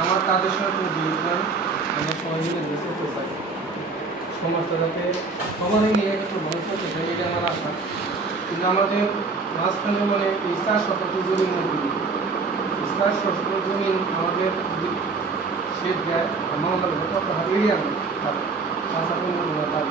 আমার কাজের সঙ্গে কোনো বিরোধ নাই, আমরা সবাই মিলে দেশে করতে চাই, সমাজটা যাতে সবারই নিয়ে একটু মানুষ করতে চাই, এটা আমার আশা। কিন্তু আমাদের মাঝখানে মানে এই 4 শতাংশ জমি মজুরি, 4 শতাংশ জমি আমাদের শেষ দেয়, মামলা কত হারিয়ে আমি তার আশা কোনো তার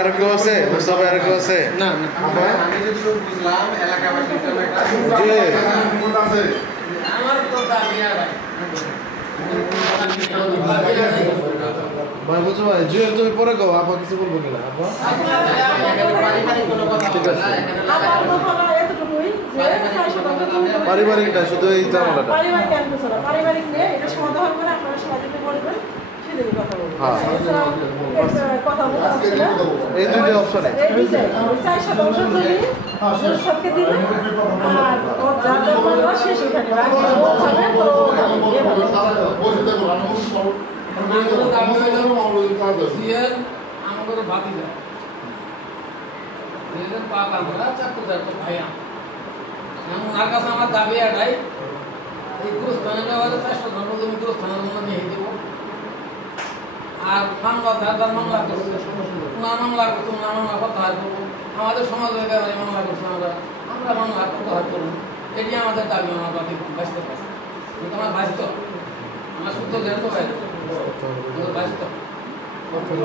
আর কেউ আছে? মুস্তাফা আর কেউ আছে? না না আমি যেটুকু বুঝলাম এলাকাবাসী হিসেবে একটা আমার তো দাবি আর ভাই বুঝছো ভাই, জুয়েল তুমি পরে গাও, আপা কিছু বলবো কিনা? আপা ঠিক আছে, পারিবারিক না, শুধু এই ঝামেলাটা। পারিবারিক নিয়ে এটা সমাধান করে আপনারা সবাই যদি বলবেন সেদিনই কথা বলবো। কথা বলতে হচ্ছে না, এই দুইটা অপশনে এই দুইটাই 4 শতাংশ জমি সবকে দিলে আর ওর যার যার করলো সে সেখানে বাকি ও যাবে আমাদের ভাবি দেয় পাক আমরা চাকু চাকু ভাইয়া ওনার কাছে আমার দাবি এটাই, এই গুরুস্থানে নেওয়া 400 ধর্ম জমি গুরুস্থানের জন্য নিয়ে দেব। আর মামলা যার মামলা করছে ওনার মামলা করছে, ওনার মামলা প্রত্যাহার করবো। আমাদের সমাজ ব্যাপারে মামলা করছে, আমরা মামলা প্রত্যাহার করবো। এটি আমাদের দাবি, আমার বাকি ব্যস্ত আছে। কিন্তু আমার বাস্তব আমার শুদ্ধ জ্ঞান তো হয় বাস্তব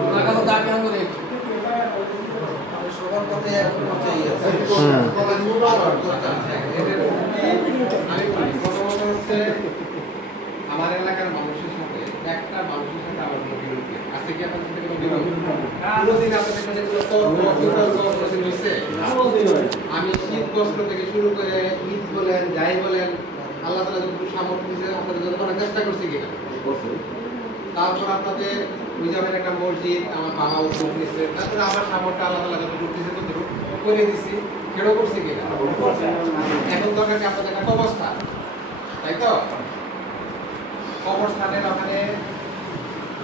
ওনার কাছে দাবি আমি রেখেছি। সবার কথাই এক পর্যায়ে আছে। আমি বলি প্রথমত হচ্ছে আমার এলাকার মানুষের সাথে একটা মানুষের সাথে আমার কোনো বিরোধ নেই। আজকে কি আপনাদের সাথে কোনো বিরোধ? কোনোদিন আপনাদের সাথে কোনো তর্ক হয়েছে? আমি শীত বস্ত্র থেকে শুরু করে ঈদ বলেন যাই বলেন আল্লাহ তাআলা যতটুকু সামর্থ্য দিয়েছে আপনাদের জন্য করার চেষ্টা করছি কিনা? তারপর আপনাদের ওই যাবেন একটা মসজিদ আমার বাবা উদ্যোগ নিচ্ছে, তারপরে আমার সামর্থ্য আল্লাহ তাআলা যতটুকু দিয়েছে ততটুকু করে দিচ্ছি, সেটাও করছি কিনা? এখন দরকার কি আপনাদের একটা কবরস্থান, তাই তো? কবরস্থানের ওখানে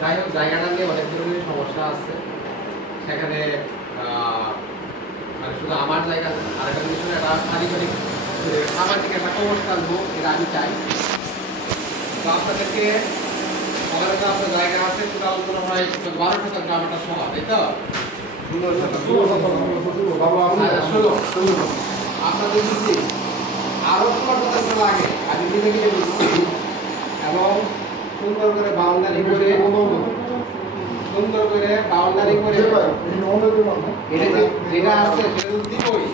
যাই হোক জায়গাটা নিয়ে অনেক ধরনের সমস্যা আছে। সেখানে মানে শুধু আমার জায়গা আর একটা জিনিস একটা পারিবারিক সামাজিক একটা কবরস্থান হোক, এটা আমি চাই। তো আপনাদেরকে ওখানে তো আপনার জায়গা আছে, টোটাল মনে হয় 12 শতাংশ গ্রামটা সমান, তাই তো? 16 আপনাদের যদি আরো 16 শতাংশ লাগে আমি নিজে গিয়ে বলছি, এবং সুন্দর করে বাউন্ডারি করে এটা যেটা আছে সেটা তো দিবই।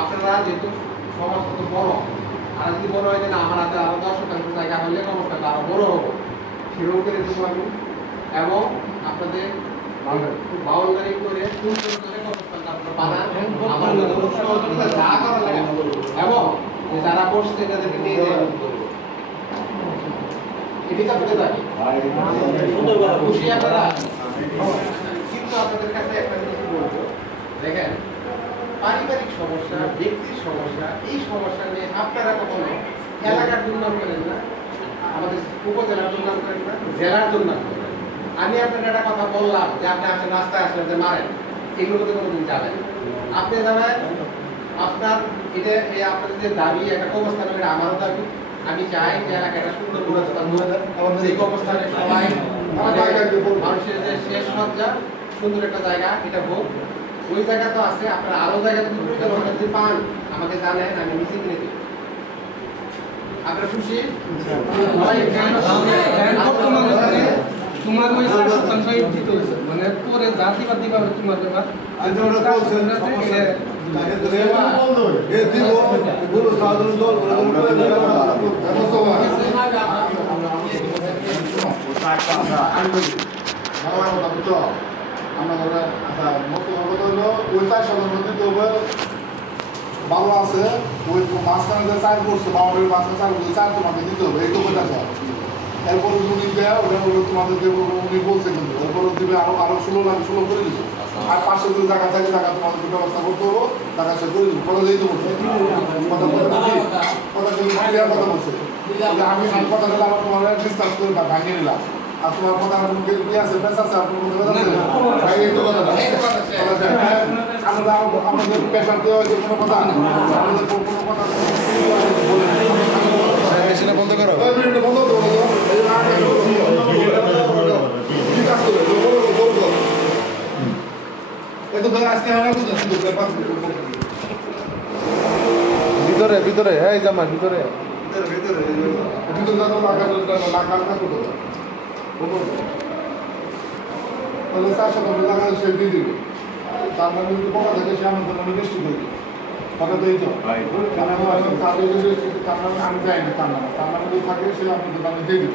আপনারা যেহেতু সমাজ কত বড়, আর যদি বড় হয় না আমার হাতে আরো 10 শতাংশ জায়গা হলে কবরস্থানটা আরো বড় হবে, সেরকম করে দেবো আমি। এবং আপনাদের বাউন্ডারি করে সুন্দর করে কবরস্থানটা আপনারা বানান, আমার জন্য সহযোগিতা যা করা লাগে এবং যারা বসছে তাদেরকে নিয়ে যাই এদিকে আপনাদের দাবি খুশি আপনারা। কিন্তু আপনাদের কাছে একটা জিনিস বলবো, দেখেন পারিবারিক সমস্যা, ব্যক্তির সমস্যা, এই সমস্যা নিয়ে আপনারা কখনো এলাকার দুর্নাম করেন না, আমাদের উপজেলার দুর্নাম করেন না, জেলার দুর্নাম করেন। আমি আপনাকে একটা কথা বললাম যে আপনি আসেন রাস্তায় আসলেন যে মারেন, এগুলোতে কোনোদিন যাবেন। আপনি যাবেন আপনার এটা আপনাদের যে দাবি একটা কবরস্থান, এটা আমারও দাবি। আমি চাই যে এলাকাটা সুন্দর কবরস্থান হোক, এই কবরস্থানে সবাই মানুষের যে শেষ সজ্জা সুন্দর একটা জায়গা এটা হোক। ওই জায়গা তো আছে, আপনারা আরো জায়গা যদি পান আমাকে জানেন, আমি নিচে কিনে দিই। আপনারা খুশি? তোমার ওই 4 শতাংশ দিতে হয়েছে, মানে পরে জাতিবাদ দিবা তোমার ব্যাপার। ভালো আছে ওই মাঝখানে যে 4 করছে বাউন্ডারির মাঝখানে 4 করছে, 4 তোমাকে দিতে হবে, এই তো কথা আছে। এরপরে উনি দেয় ওটা তোমাদের দেবো, উনি বলছে কিন্তু এরপরে দিবে আরো 16 লাখ 16 করে দিচ্ছে। আর পাশে যদি জায়গা থাকে জায়গা তোমাদের ব্যবস্থা করতে হবো টাকা সে করে দেবো কথা দিতে বলছে কথা ক্লিয়ার কথা বলছে আমি কথা দিলে আমার তোমার ডিসকাস করে ভাঙিয়ে নিলাম আর তোমার কথা কি আছে পেশা আছে আপনার কথা এই তো কথা আমাদের পেশার দেওয়া হয়েছে কোনো কথা আমাদের কোনো কথা মেশিনে বন্ধ করো বন্ধ করো ভিতরে ভিতরে এই জামা ভিতরে তার মানে যদি বলা থাকে সে আমাদের মনে নিশ্চিত হয়ে যায় কথা তো এই তো আমি যাই না তার মানে যদি থাকে সে আপনাদের আমি দিয়ে দিত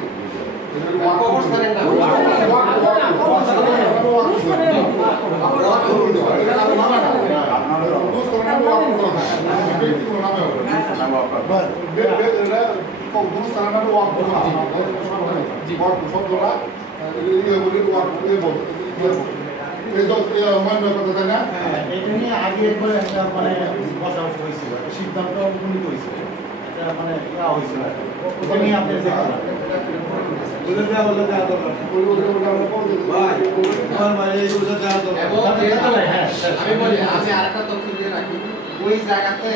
সিদ্ধান্ত উপনীত হয়েছিল মানে হয়েছিল ওটা নিয়ে আপনি আমি আরেকটা তথ্য দিয়ে রাখি ওই জায়গাতে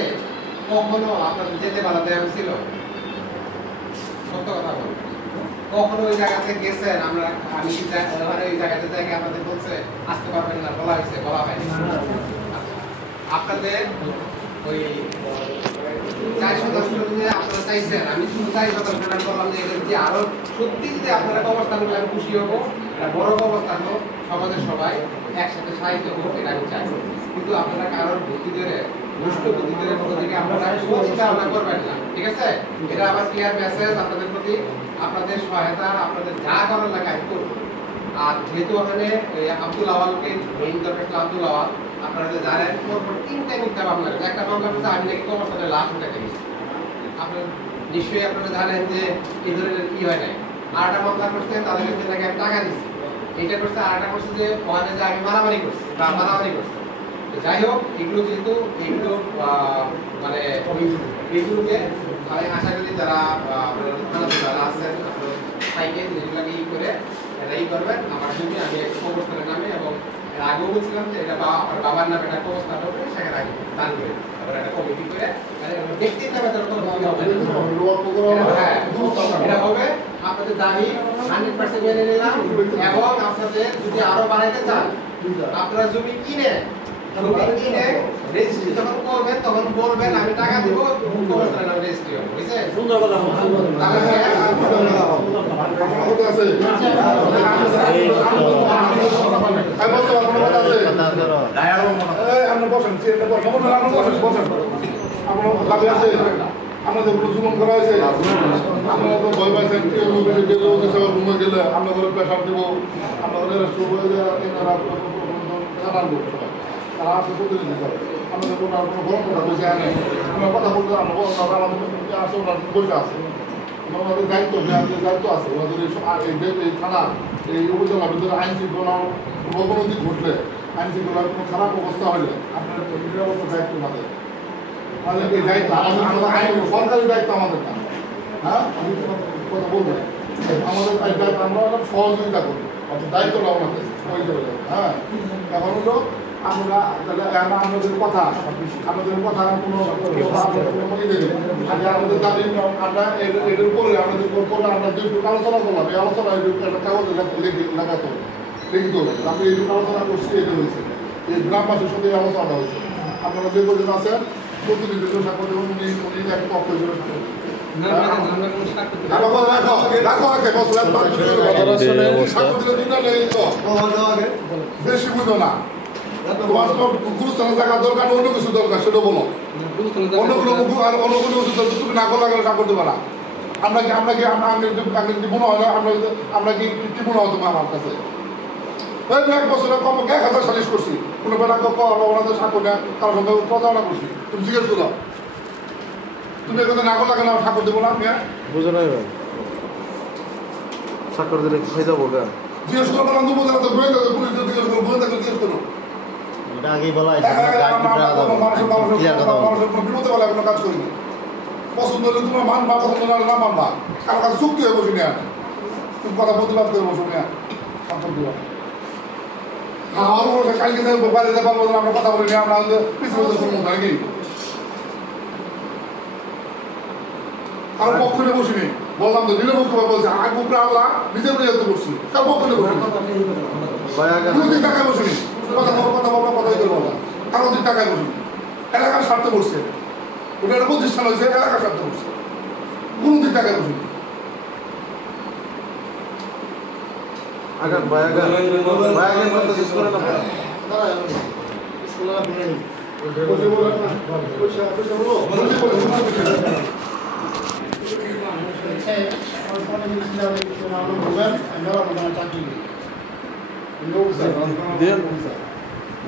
কখনো আপনার যেতে বাধা দেওয়া হয়েছিল সত্য কথা বলুন কখনো ওই জায়গাতে গেছেন আমরা আমি ওই জায়গাতে থেকে আপনাদের বলছে আসতে পারবেন না বলা হয়েছে বলা হয়নি আপনাদের ওই 4% যদি আপনারা চাইছেন আমি শুধু 4% করলাম যে এটা যদি আরো সত্যি যদি আপনারা অবস্থান করলে আমি খুশি হবো এটা বড় অবস্থান হোক সমাজের সবাই একসাথে সাহিত্য হোক এটা আমি চাই কিন্তু আপনারা কারোর বুদ্ধি ধরে দুষ্ট বুদ্ধি ধরে কোনো দিকে আপনারা চিন্তা ভাবনা করবেন না ঠিক আছে এটা আমার ক্লিয়ার মেসেজ আপনাদের প্রতি আপনাদের সহায়তা আপনাদের যা করার লাগে আমি করবো আর যেহেতু ওখানে আব্দুল আওয়ালকে মেইন দরকার ছিল আব্দুল আওয়াল আপনারা যে জানেন তিনটা মিথ্যা মামলা করেছে একটা মামলা করেছে আমি নাকি কবরস্থানে লাশ উঠাতে গেছি আপনার নিশ্চয়ই আপনারা জানেন যে এই ধরনের কি হয় নাই আরেকটা মামলা করছে তাদের কাছে নাকি আমি টাকা দিচ্ছি এইটা করছে আরেকটা করছে যে ওখানে যে আমি মারামারি করছি বা মারামারি করছি যাই হোক এগুলো যেহেতু এগুলো মানে এইগুলোকে আমি আশা করি যারা থানাতে যারা আছেন আপনার সাইকেল যেগুলোকে ই করে এটা ই করবেন আমার জন্য আমি এক কবরস্থানের নামে এবং এর আগেও বলছিলাম যে এটা আমার বাবার নামে একটা কবরস্থান হবে সেখানে আগে দান করে তারপরে একটা কমিটি করে ব্যক্তির নামে তার কোনো হবে এটা হবে আপনাদের দাবি 100% মেনে নিলাম এবং আপনাদের যদি আরো বাড়াইতে চান আপনারা জমি কিনে রেজিস্ট্রি যখন করবেন তখন বলবেন আমি টাকা দিব কবরস্থানের নামে রেজিস্ট্রি হবে বুঝছেন সুন্দর কথা আমাদের প্রচুর করা হয়েছে আমরা তো ভয় পাইছেন রুমে গেলে আমরা করে প্রেশার দেবো আমাদের তারা আপনি প্রতিনিধি করে আমাদের কোনো গরম কথা বলছে আমরা কথা বলতে আমাদের আছে ওনার বইটা আছে ওনাদের দায়িত্ব দায়িত্ব আছে ওনাদের এই থানা এই উপজেলার ভিতরে আইন শৃঙ্খলার অবনতি ঘটলে আইন শৃঙ্খলার কোনো খারাপ অবস্থা হলে আপনার নিরাপত্তা দায়িত্ব আমাদের আমাদের এই দায়িত্ব আমাদের আইন সরকারি দায়িত্ব আমাদের না হ্যাঁ আমি কথা বলবো আমাদের দায়িত্ব আমরা সহযোগিতা করি দায়িত্বটা আমাদের ওই হ্যাঁ এখন হলো আমরা আমাদের কথা কোনো আমাদের দাবি আমরা এর উপরে আমাদের আমরা যেটুকু আলোচনা করলাম এই আলোচনা একটা কাগজে লাগাতে হবে লিখিত হবে আমি এইটুকু আলোচনা করছি এটা হয়েছে এই গ্রামবাসীর সাথে আলোচনা হয়েছে আপনারা যে পর্যন্ত আছেন প্রতিনিধিত্ব সাক্ষর উনি এক পক্ষ হিসেবে বেশি বুঝো না তোমার গুরুস্থানের জায়গা দরকার অন্য কিছু দরকার সেটা বলো অন্য কোনো কিছু তুমি না করলে কাপড় দেবে না আমরা কি মনে হয় না আমরা কি মনে হয় তোমার আমার কাছে এক বছরে কম 1000 সালিশ করছি কোনো বেলা ওনাদের সাক্ষর নেয় তার সঙ্গে প্রতারণা করছি তুমি জিজ্ঞেস করো তুমি এখানে না করলে কেন ঠাকুর দেবো না বুঝো না এবার স্বাক্ষর দিলে খাই যাবো গা জিজ্ঞেস করো পুলিশ জিজ্ঞেস করো জিজ্ঞেস করো এটা আগেই বলা হয়েছে মানুষের কোনো বিপদে বলে কোনো কাজ করি না। পছন্দ হলে তোমরা মানবা, পছন্দ না হলে না মানবা, কারো কাছে চুক্তি হয়ে বসে নেয় তুমি কথা প্রতিবাদ করে বসে নেয় সম্পর্ক। আমার কালকে বাড়িতে পারবো আমরা কথা বলি আমরা পিছনে শুনবো নাকি কারো পক্ষে বসিনি বললাম তো নিরপেক্ষ বলছে আগ উপরে আল্লাহ নিজের পর্যন্ত করছি কারো পক্ষে বসিনি দুদিন টাকায় বসিনি কথা বলবো কথা হয়ে বলা কারো দিন টাকায় বসিনি এলাকার স্বার্থে বসছে ওটা একটা প্রতিষ্ঠান হয়েছে এলাকার স্বার্থে বসছে কোনোদিন টাকায় বসিনি আগান ভাই আগান ভাই আগান কথা শেষ করে না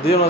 দিও না